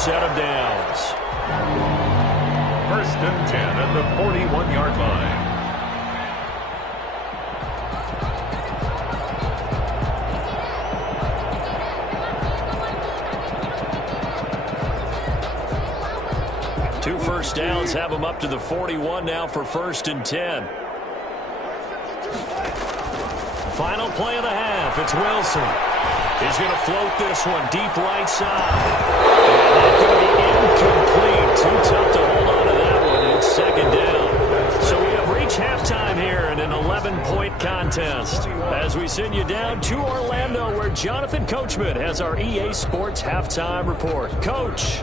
set of downs. 1st and 10 at the 41-yard line. Two first downs have them up to the 41 now for 1st and 10. Final play of the half. It's Wilson. He's going to float this one deep right side. And that's going to be incomplete. Too tough to hold on to that one. It's 2nd down. So we have reached halftime here in an 11-point contest. As we send you down to Orlando, where Jonathan Coachman has our EA Sports halftime report. Coach.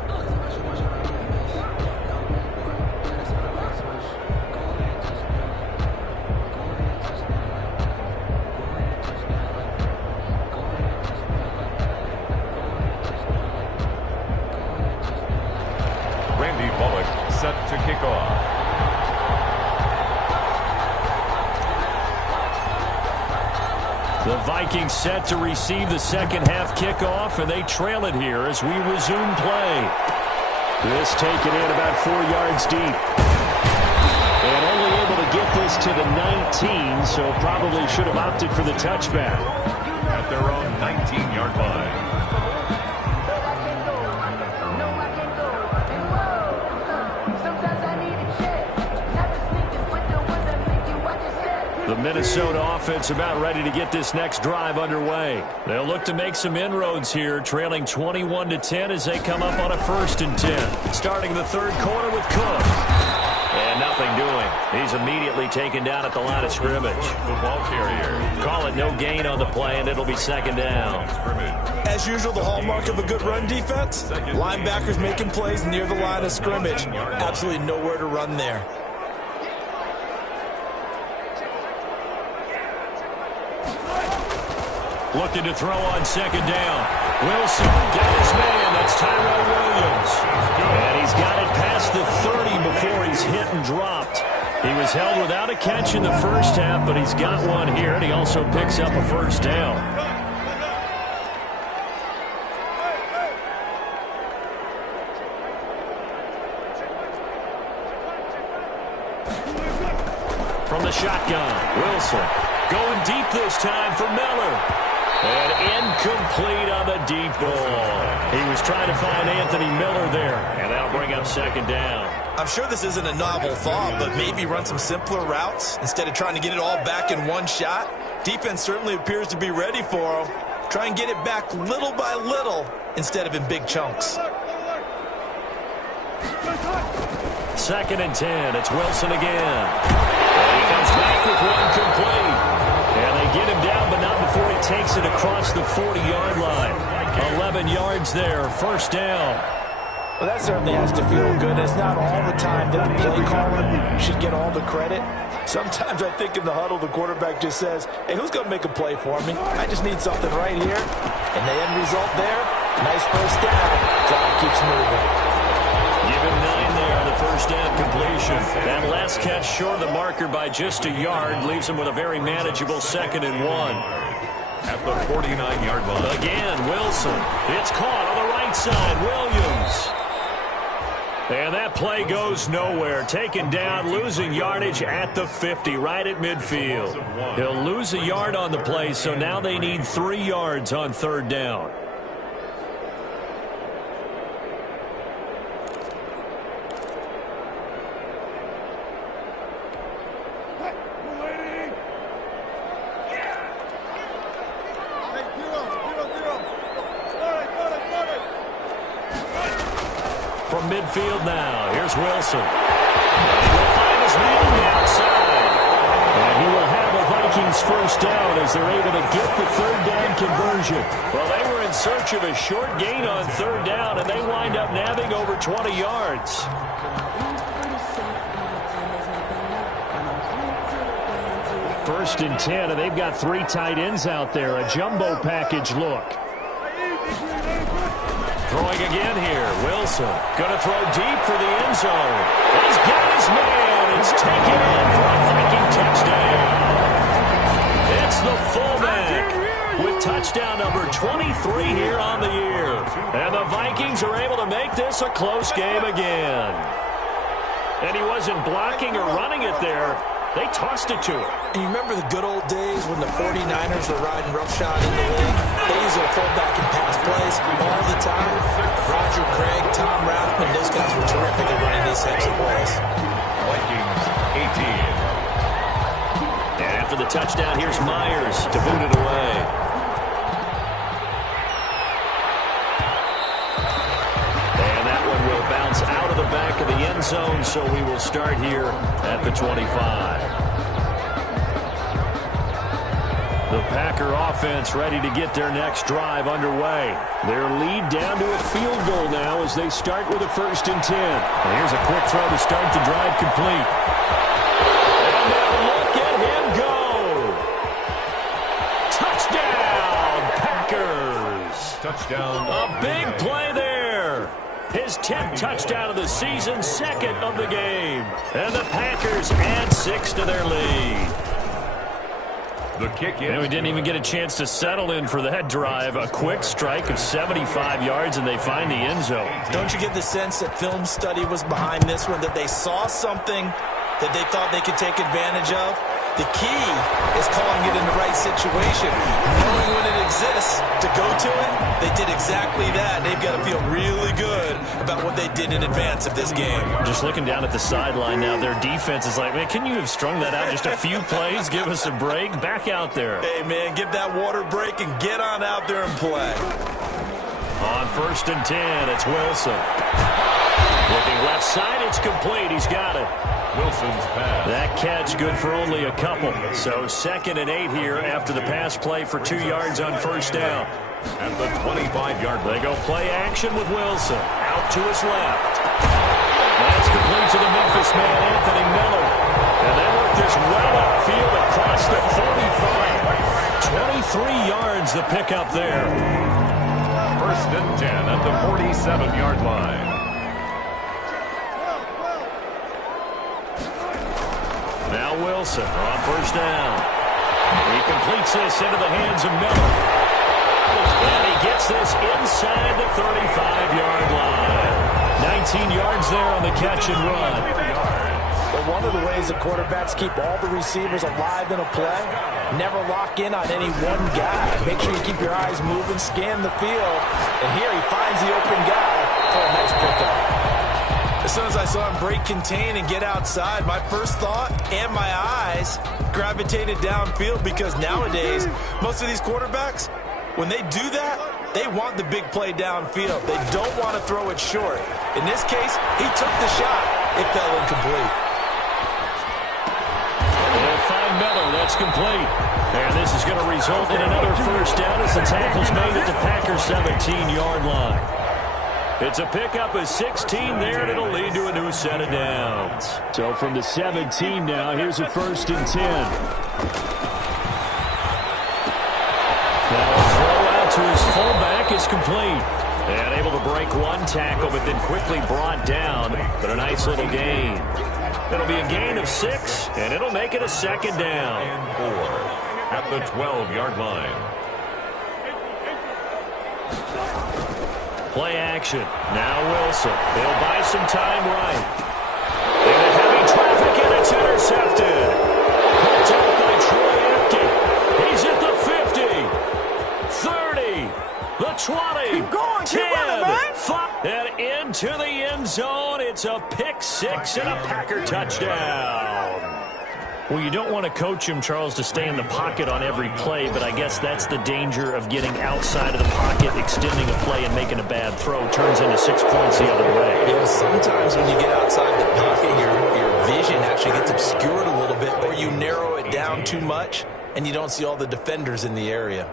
The Vikings set to receive the second-half kickoff, and they trail it here as we resume play. This taken in about 4 yards deep. And only able to get this to the 19, so probably should have opted for the touchback. At their own 19-yard line. The Minnesota offense about ready to get this next drive underway. They'll look to make some inroads here, trailing 21-10 as they come up on a 1st and 10. Starting the 3rd quarter with Cook. And nothing doing. He's immediately taken down at the line of scrimmage. Football carrier. Call it no gain on the play, and it'll be 2nd down. As usual, the hallmark of a good run defense, linebackers making plays near the line of scrimmage. Absolutely nowhere to run there. Looking to throw on 2nd down. Wilson got his man. That's Tyrell Williams. And he's got it past the 30 before he's hit and dropped. He was held without a catch in the first half, but he's got one here, and he also picks up a 1st down. From the shotgun, Wilson going deep this time for Miller. And incomplete on the deep ball. He was trying to find Anthony Miller there, and that'll bring up 2nd down. I'm sure this isn't a novel thought, but maybe run some simpler routes instead of trying to get it all back in one shot. Defense certainly appears to be ready for him. Try and get it back little by little instead of in big chunks. 2nd and 10. It's Wilson again. And he comes back with one complete. And they get him down, but not before he takes it across the 40-yard line. 11 yards there, 1st down. Well, that certainly has to feel good. It's not all the time that the play caller should get all the credit. Sometimes I think in the huddle, the quarterback just says, hey, who's going to make a play for me? I just need something right here. And the end result there, nice 1st down. Clock keeps moving. Give him 9 there on the 1st down completion. That last catch short of the marker by just a yard leaves him with a very manageable 2nd and 1. At the 49-yard line. Again, Wilson. It's caught on the right side. Williams. And that play goes nowhere. Taken down, losing yardage at the 50, right at midfield. He'll lose a yard on the play, so now they need 3 yards on 3rd down. From midfield now, here's Wilson. He will find his man on the outside. And he will have a Vikings 1st down as they're able to get the 3rd down conversion. Well, they were in search of a short gain on 3rd down, and they wind up nabbing over 20 yards. First and 10, and they've got 3 tight ends out there. A jumbo package look. Throwing again here, Wilson. Going to throw deep for the end zone. He's got his man. It's taken in for a Viking touchdown. It's the fullback with Touchdown number 23 here on the year. And the Vikings are able to make this a close game again. And he wasn't blocking or running it there. They tossed it to him. And you remember the good old days when the 49ers were riding roughshod in the league? They used their fullback and pass plays all the time. Roger Craig, Tom Rathman, those guys were terrific at running these types of plays. Vikings 18. And after the touchdown, here's Myers to boot it away. And that one will bounce out of the back of the end zone, so we will start here at the 25. The Packer offense ready to get their next drive underway. Their lead down to a field goal now as they start with a 1st and 10. And here's a quick throw to start the drive complete. And now look at him go. Touchdown, Packers. Touchdown. A big play there. His 10th touchdown of the season, 2nd of the game. And the Packers add 6 to their lead. The kick in. And we didn't even get a chance to settle in for that drive. A quick strike of 75 yards, and they find the end zone. Don't you get the sense that film study was behind this one, that they saw something that they thought they could take advantage of? The key is calling it in the right situation. Knowing when it exists to go to it, they did exactly that. They've got to feel really good about what they did in advance of this game. Just looking down at the sideline now, their defense is like, man, can you have strung that out just a few plays? Give us a break. Back out there. Hey, man, give that water break and get on out there and play. On 1st and 10, it's Wilson. Looking left side, it's complete. He's got it. Wilson's pass. That catch good for only a couple. So 2nd and 8 here after the pass play for 2 yards on 1st down. At the 25-yard line. They go play action with Wilson. Out to his left. That's complete to the Memphis man, Anthony Miller. And they work this well upfield across the 45. 23 yards the pickup there. 1st and 10 at the 47-yard line. Now Wilson on 1st down. He completes this into the hands of Miller. And he gets this inside the 35-yard line. 19 yards there on the catch and run. But one of the ways the quarterbacks keep all the receivers alive in a play, never lock in on any one guy. Make sure you keep your eyes moving, scan the field. And here he finds the open guy for a nice pickup. As soon as I saw him break contain and get outside, my first thought and my eyes gravitated downfield, because nowadays, most of these quarterbacks, when they do that, they want the big play downfield. They don't want to throw it short. In this case, he took the shot. It fell incomplete. They'll find Miller. That's complete. And this is going to result in another 1st down as the tackle's made at the Packers' 17-yard line. It's a pickup of 16 there, and it'll lead to a new set of downs. So from the 17 now, here's a 1st and 10. Now a throw out to his fullback is complete. And able to break one tackle, but then quickly brought down. But a nice little gain. It'll be a gain of 6, and it'll make it a 2nd down. And 4 at the 12-yard line. Play action. Now Wilson. They'll buy some time right. And heavy traffic, and it's intercepted. Picked up by Troy Apke. He's at the 50, 30, the 20, Keep going, 10, keep running, man. 5, and into the end zone. It's a pick 6 and a Packer touchdown. Well, you don't want to coach him, Charles, to stay in the pocket on every play, but I guess that's the danger of getting outside of the pocket, extending a play, and making a bad throw. Turns into 6 points the other way. You know, sometimes when you get outside the pocket, your vision actually gets obscured a little bit, or you narrow it down too much, and you don't see all the defenders in the area.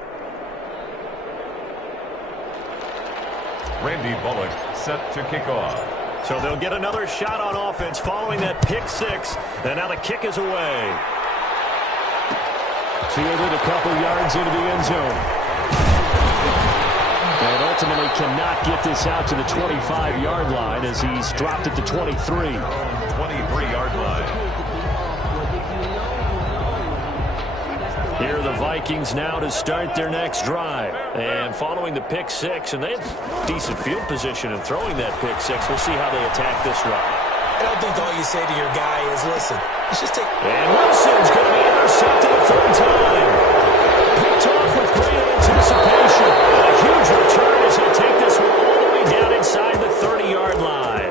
Randy Bullock set to kick off. So they'll get another shot on offense following that pick 6. And now the kick is away. Fielded a couple yards into the end zone. And ultimately cannot get this out to the 25-yard line as he's dropped at the 23. 23-yard line. Here are the Vikings now to start their next drive. And following the pick six, and they had decent field position in throwing that pick six. We'll see how they attack this drive. I don't think all you say to your guy is, listen, let's just take... And Wilson's going to be intercepted a third time. Picked off with great anticipation. And a huge return as they take this one all the way down inside the 30-yard line.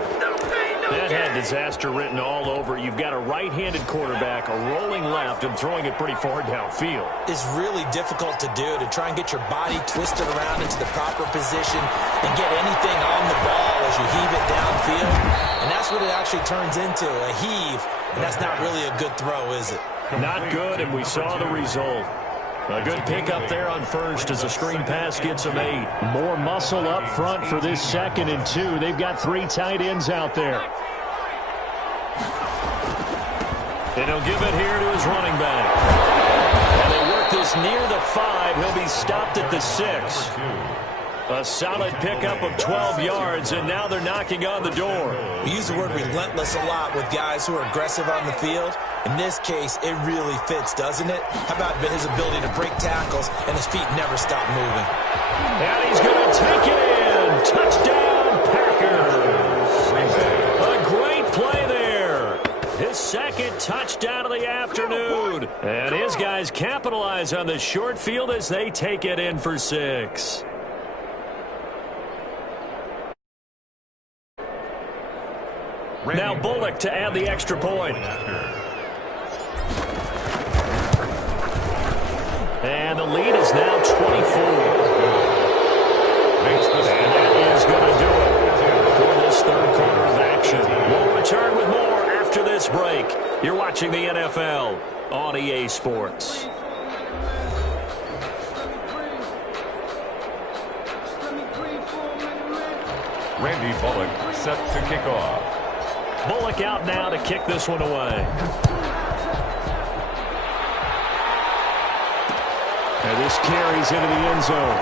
That had disaster written all over. You've got a right-handed quarterback, a rolling left, and throwing it pretty far downfield. It's really difficult to do, to try and get your body twisted around into the proper position and get anything on the ball as you heave it downfield. And that's what it actually turns into, a heave. And that's not really a good throw, is it? Not good, and we saw the result. A good pickup there on first as a screen pass gets them 8. More muscle up front for this 2nd and 2. They've got 3 tight ends out there. And he'll give it here to his running back. And they work this near the 5. He'll be stopped at the 6. A solid pickup of 12 yards, and now they're knocking on the door. We use the word relentless a lot with guys who are aggressive on the field. In this case, it really fits, doesn't it? How about his ability to break tackles and his feet never stop moving? And he's going to take it in. Touchdown, Packers. A great play there. His 2nd touchdown of the afternoon. And his guys capitalize on the short field as they take it in for 6. Now Bullock to add the extra point. And the lead is now 24. And that is going to do it for this 3rd quarter of action. We'll return with more after this break. You're watching the NFL on EA Sports. Randy Bullock set to kick off. Bullock out now to kick this one away. And this carries into the end zone.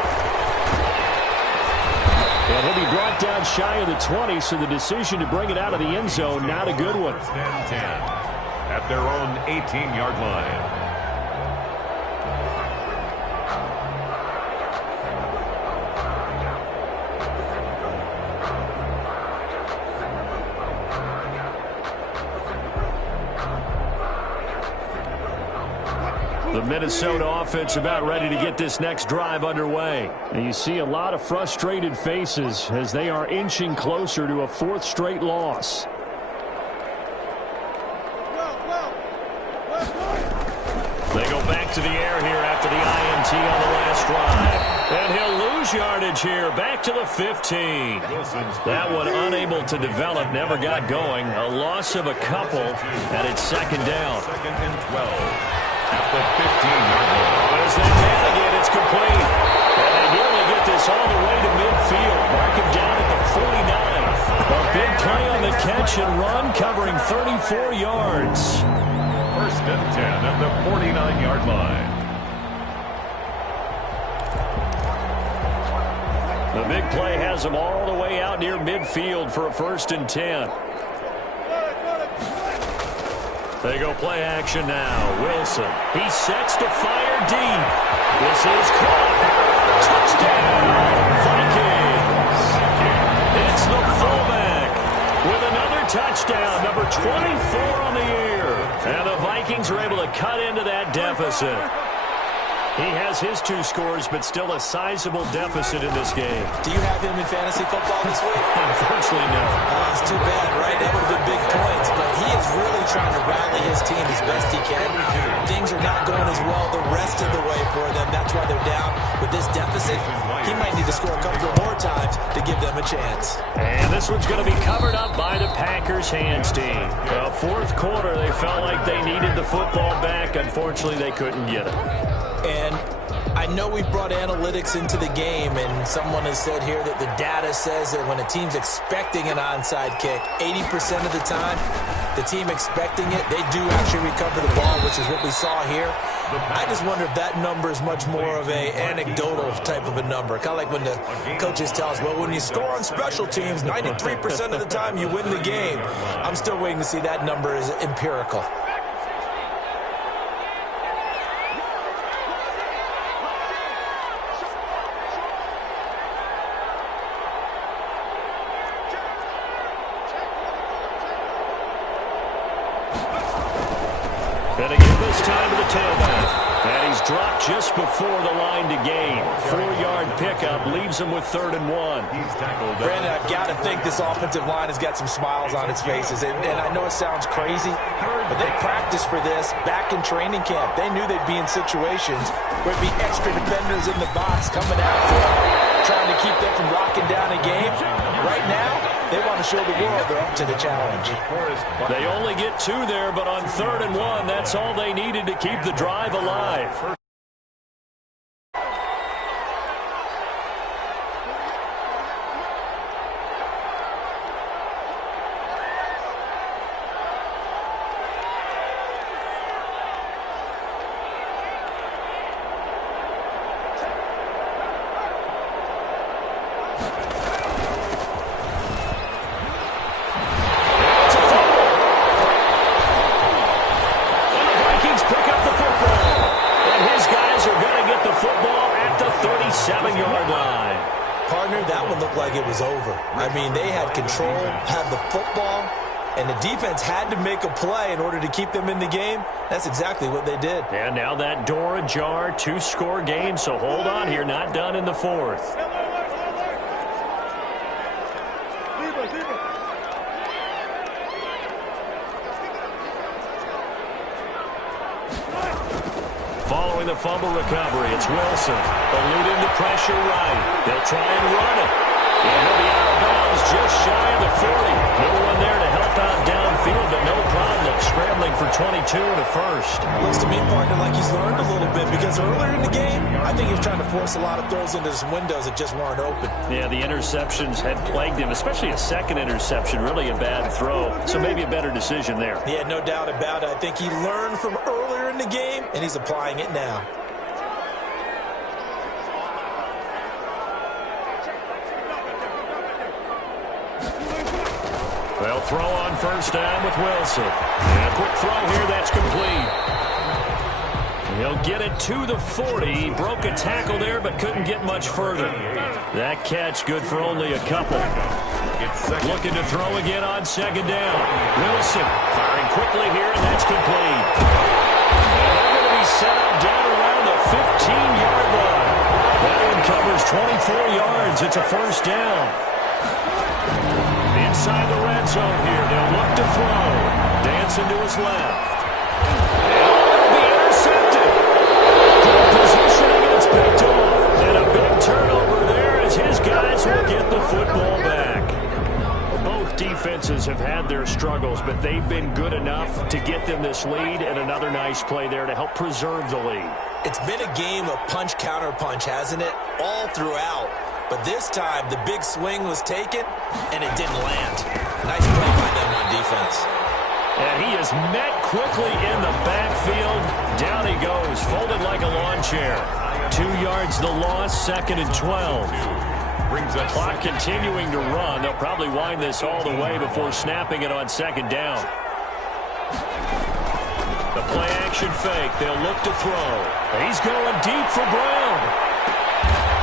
And he'll be brought down shy of the 20, so the decision to bring it out of the end zone, not a good one. 10 at their own 18-yard line. The Minnesota offense about ready to get this next drive underway. And you see a lot of frustrated faces as they are inching closer to a 4th straight loss. They go back to the air here after the INT on the last drive. And he'll lose yardage here, back to the 15. That one unable to develop, never got going. A loss of a couple, and it's 2nd down. 2nd and 12. At the 15-yard line. As they man again, it's complete. And they nearly get this all the way to midfield. Mark him down at the 49. A big play on the catch and run, covering 34 yards. 1st and 10 at the 49-yard line. The big play has them all the way out near midfield for a 1st and 10. They go play action now. Wilson. He sets to fire deep. This is caught. Touchdown, Vikings. It's the fullback with another touchdown, number 24 on the year. And the Vikings are able to cut into that deficit. He has his 2 scores, but still a sizable deficit in this game. Do you have him in fantasy football this week? Unfortunately, no. It's too bad, right? That would have been big points, but he is really trying to rally his team as best he can. Things are not going as well the rest of the way for them. That's why they're down with this deficit. He might need to score a couple more times to give them a chance. And this one's going to be covered up by the Packers hands team. 4th quarter, they felt like they needed the football back. Unfortunately, they couldn't get it. And I know we brought analytics into the game, and someone has said here that the data says that when a team's expecting an onside kick, 80% of the time, the team expecting it, they do actually recover the ball, which is what we saw here. I just wonder if that number is much more of a anecdotal type of a number. Kind of like when the coaches tell us, well, when you score on special teams, 93% of the time you win the game. I'm still waiting to see that number is empirical. this time to the tailback. And he's dropped just before the line to gain. 4-yard pickup leaves him with 3rd and 1. Brandon, I've got to think this offensive line has got some smiles on its faces. And I know it sounds crazy, but they practiced for this back in training camp. They knew they'd be in situations where it'd be extra defenders in the box coming after them, trying to keep them from locking down a game. Right now, they want to show the world they're up to the challenge. They only get 2 there, but on 3rd and 1, that's all they needed to keep the drive alive. And the defense had to make a play in order to keep them in the game. That's exactly what they did. And now that door ajar, 2-score game, so hold on here, not done in the 4th. Following the fumble recovery, it's Wilson. Eluding the pressure right. They'll try and run it. And he'll be out of bounds just shy of the 40. No one there to help out downfield, but no problem scrambling for 22 and a first. Looks to me, partner, like he's learned a little bit because earlier in the game, I think he was trying to force a lot of throws into some windows that just weren't open. Yeah, the interceptions had plagued him, especially a second interception, really a bad throw. So maybe a better decision there. Yeah, no doubt about it. I think he learned from earlier in the game, and he's applying it now. They'll throw on first down with Wilson. And a quick throw here, that's complete. He'll get it to the 40. He broke a tackle there, but couldn't get much further. That catch good for only a couple. Looking to throw again on 2nd down. Wilson firing quickly here, and that's complete. And they're going to be set up down around the 15-yard line. That one covers 24 yards. It's a first down. Inside the red zone here. They'll look to throw. Dancing to his left. And it'll be intercepted. Good positioning, and it's picked off. And a big turnover there as his guys will get the football back. Both defenses have had their struggles, but they've been good enough to get them this lead, and another nice play there to help preserve the lead. It's been a game of punch-counter-punch, hasn't it? All throughout. But this time, the big swing was taken, and it didn't land. Nice play by them on defense. And he is met quickly in the backfield. Down he goes, folded like a lawn chair. 2 yards the loss, 2nd and 12. The clock continuing to run. They'll probably wind this all the way before snapping it on 2nd down. The play-action fake. They'll look to throw. He's going deep for Brown.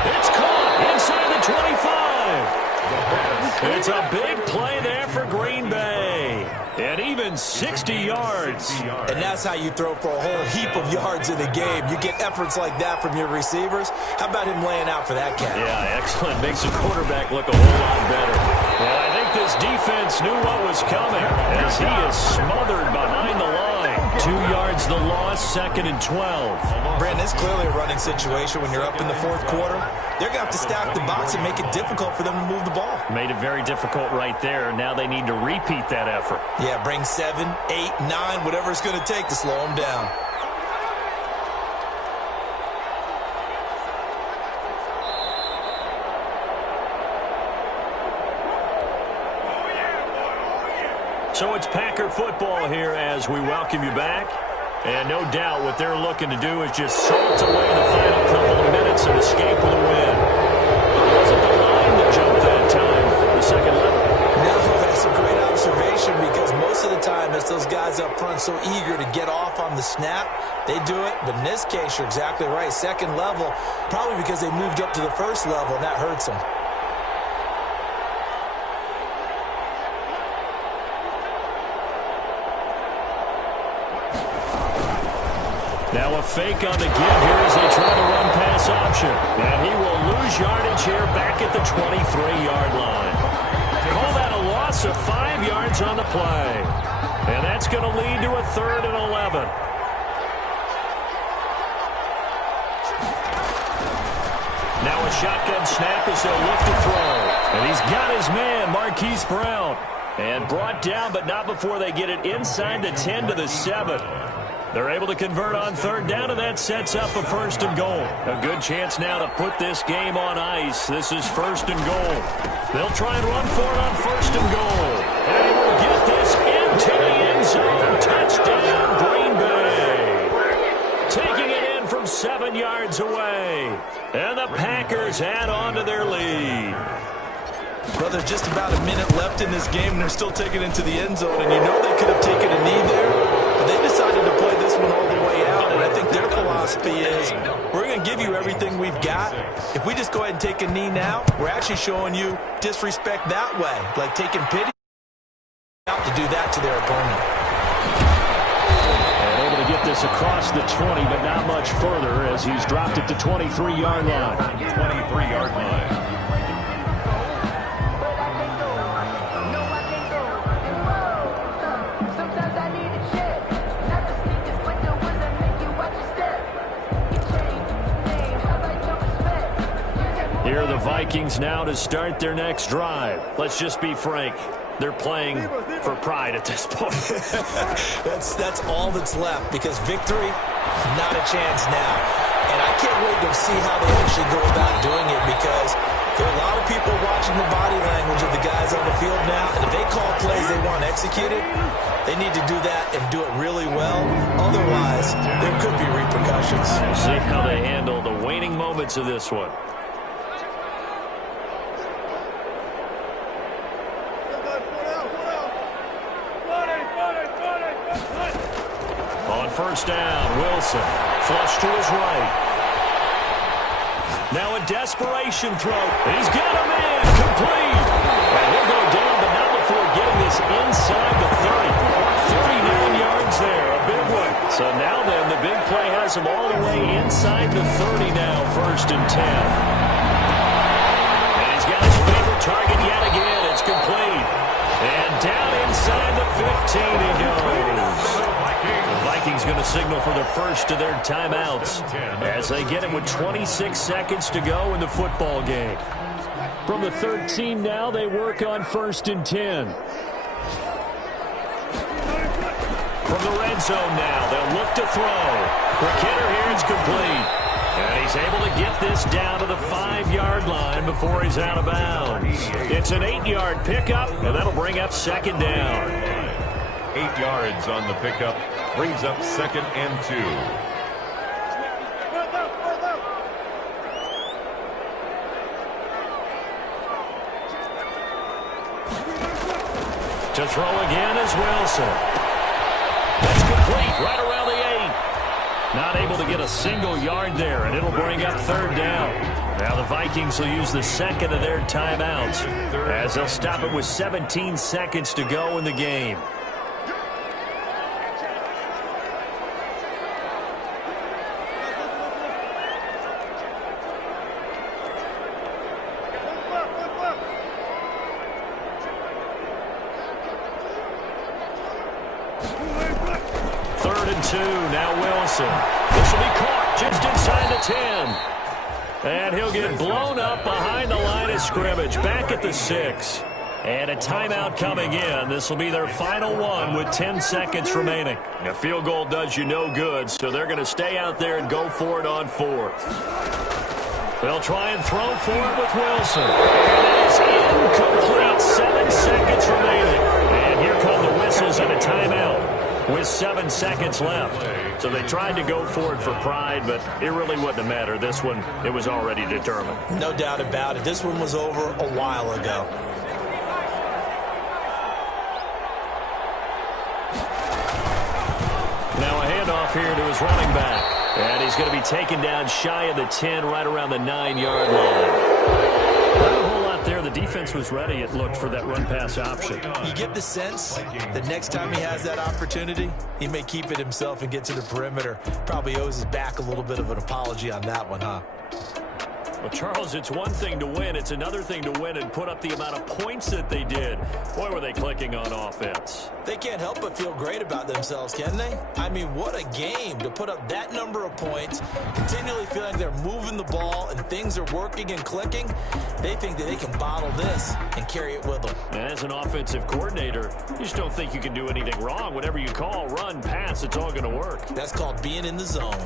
It's caught inside the 25. It's a big play there for Green Bay. And even 60 yards. And that's how you throw for a whole heap of yards in a game. You get efforts like that from your receivers. How about him laying out for that catch? Yeah, excellent. Makes the quarterback look a whole lot better. And I think this defense knew what was coming as he is smothered behind the line. 2 yards the loss, 2nd and 12. Brandon, it's clearly a running situation when you're up in the 4th quarter. They're going to have to stack the box and make it difficult for them to move the ball. Made it very difficult right there. Now they need to repeat that effort. Yeah, bring 7, 8, 9, whatever it's going to take to slow them down. So it's Packer football here as we welcome you back. And no doubt what they're looking to do is just salt away the final couple of minutes and escape with a win. It wasn't the line that jumped that time, the second level. No, that's a great observation because most of the time it's those guys up front so eager to get off on the snap. They do it, but in this case, you're exactly right. Second level, probably because they moved up to the first level, and that hurts them. fake on the give here as they try the run-pass option. And he will lose yardage here back at the 23-yard line. Call that a loss of 5 yards on the play. And that's going to lead to a 3rd and 11. Now a shotgun snap as they'll look to throw. And he's got his man, Marquise Brown. And brought down, but not before they get it inside the 10 to the 7. They're able to convert on 3rd down, and that sets up a 1st and goal. A good chance now to put this game on ice. This is 1st and goal. They'll try and run for it on 1st and goal. And he will get this into the end zone. Touchdown, Green Bay. Taking it in from 7 yards away. And the Packers add on to their lead. Brother, just about a minute left in this game, and they're still taking it into the end zone. And you know they could have taken a knee there, but they decided to play this one all the way out. And I think their philosophy is, we're going to give you everything we've got. If we just go ahead and take a knee now, we're actually showing you disrespect that way, like taking pity out to do that to their opponent. And able to get this across the 20, but not much further as he's dropped it to 23-yard line. 23-yard line. Here are the Vikings now to start their next drive. Let's just be frank. They're playing for pride at this point. That's all that's left, because victory, not a chance now. And I can't wait to see how they actually go about doing it, because there are a lot of people watching the body language of the guys on the field now, and if they call plays they want executed, they need to do that and do it really well. Otherwise, there could be repercussions. We'll see how they handle the waning moments of this one. On 1st down, Wilson. Flush to his right. Now a desperation throw. He's got him in. Complete. And he'll go down, but not before getting this inside the 30. 39 yards there. A big one. So now then, the big play has him all the way inside the 30 now. 1st and 10. And he's got his favorite target yet again. It's complete. And down inside the 15 he goes. The Vikings going to signal for the first of their timeouts as they get it with 26 seconds to go in the football game. From the 13 now, they work on 1st and 10. From the red zone now, they'll look to throw. McKinnon here is complete. And he's able to get this down to the 5-yard line before he's out of bounds. It's an 8-yard pickup, and that'll bring up 2nd down. 8 yards on the pickup. Brings up 2nd and 2. To throw again is Wilson. That's complete right around the 8. Not able to get a single yard there, and it'll bring up 3rd down. Now the Vikings will use the second of their timeouts as they'll stop it with 17 seconds to go in the game. Now Wilson. This will be caught just inside the 10. And he'll get blown up behind the line of scrimmage. Back at the 6. And a timeout coming in. This will be their final one with 10 seconds remaining. A field goal does you no good, so they're going to stay out there and go for it on 4th. They'll try and throw for it with Wilson. And it is incomplete. 7 seconds remaining. And here come the whistles and a timeout with 7 seconds left. So they tried to go for it for pride, but it really wouldn't have mattered. This one, it was already determined. No doubt about it. This one was over a while ago. Now a handoff here to his running back. And he's going to be taken down shy of the 10, right around the 9-yard line. Not a whole lot there. The defense defense was ready, it looked, for that run-pass option. You get the sense that next time he has that opportunity, he may keep it himself and get to the perimeter. Probably owes his back a little bit of an apology on that one, huh? Well, Charles, it's one thing to win. It's another thing to win and put up the amount of points that they did. Boy, were they clicking on offense. They can't help but feel great about themselves, can they? I mean, what a game to put up that number of points, continually feeling like they're moving the ball and things are working and clicking. They think that they can bottle this and carry it with them. And as an offensive coordinator, you just don't think you can do anything wrong. Whatever you call, run, pass, it's all going to work. That's called being in the zone.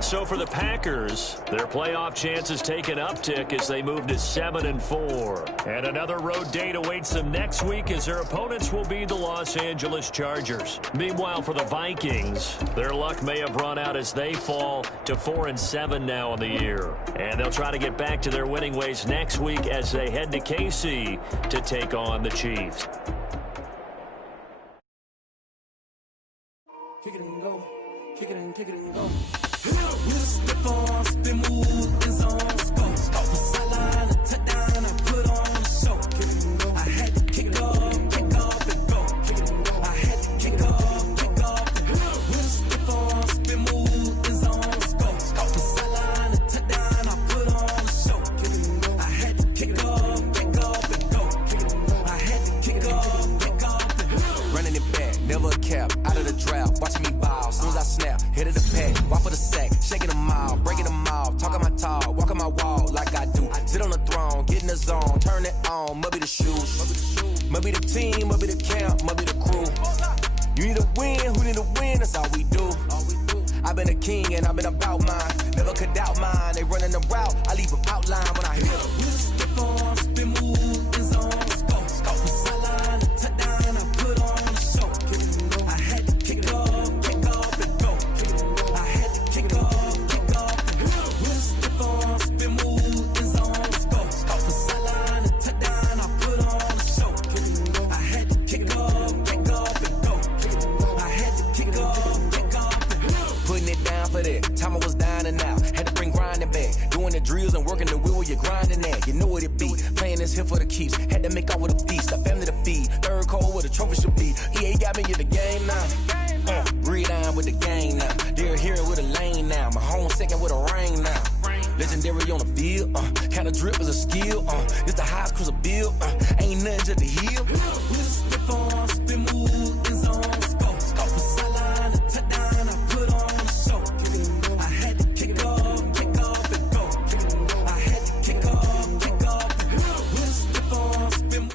So for the Packers, their playoff chances take an uptick as they move to 7-4. And another road date awaits them next week as their opponents will be the Los Angeles Chargers. Meanwhile, for the Vikings, their luck may have run out as they fall to 4-7 now on the year. And they'll try to get back to their winning ways next week as they head to KC to take on the Chiefs. Kick it and go. Kick it and go. With a stiff on, spin move, is on, go. The sideline, a touchdown, I put on a show. I had to kick off and go. I had to kick off and go. With a stiff on, spin move, is on, go. The sideline, a touchdown, I put on a show. I had to kick off and go. I had to kick off and go. Running it back, never a cap, out of the drought, watching me ball, soon as I snap, hit of the pack, walk for the sack, shaking them out, breaking them off, talking my talk, walking my wall like I do, sit on the throne, get in the zone, turn it on, must be the shoes, must be the team, must be the camp, must be the crew, you need a win, who need a win, that's all we do, I've been a king and I've been about mine, never could doubt mine, they running the route, I leave them outline when I hit them. With a stiff on, spin move, is on, go. The sideline, a touchdown, I put on a show. I had to kick off and go. I had to kick off and go. With a stiff on, spin move, is on, go. The sideline, a touchdown, I put on a show. I had to kick off and go. I had to kick off and go. Putting it down for that, time I was down and out, had to bring grinding back, doing the drills and working the wheel where you're grinding at, you know what it be, playing this here for the keeps, had to make out with a feast, a family to feed, third cold where the trophy should be, EA got me in the game now, read on with the game now, they're here with a lane now, my home second with a rain now, legendary on the field, kind of drip is a skill, it's the highest cruiser bill, ain't nothing just to heal. With a stiff on, spin move, is on, go. The sideline, a touchdown, I put on a show. I had to kick off and go. I had to kick off and go. With a stiff on, spin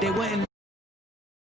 They wouldn't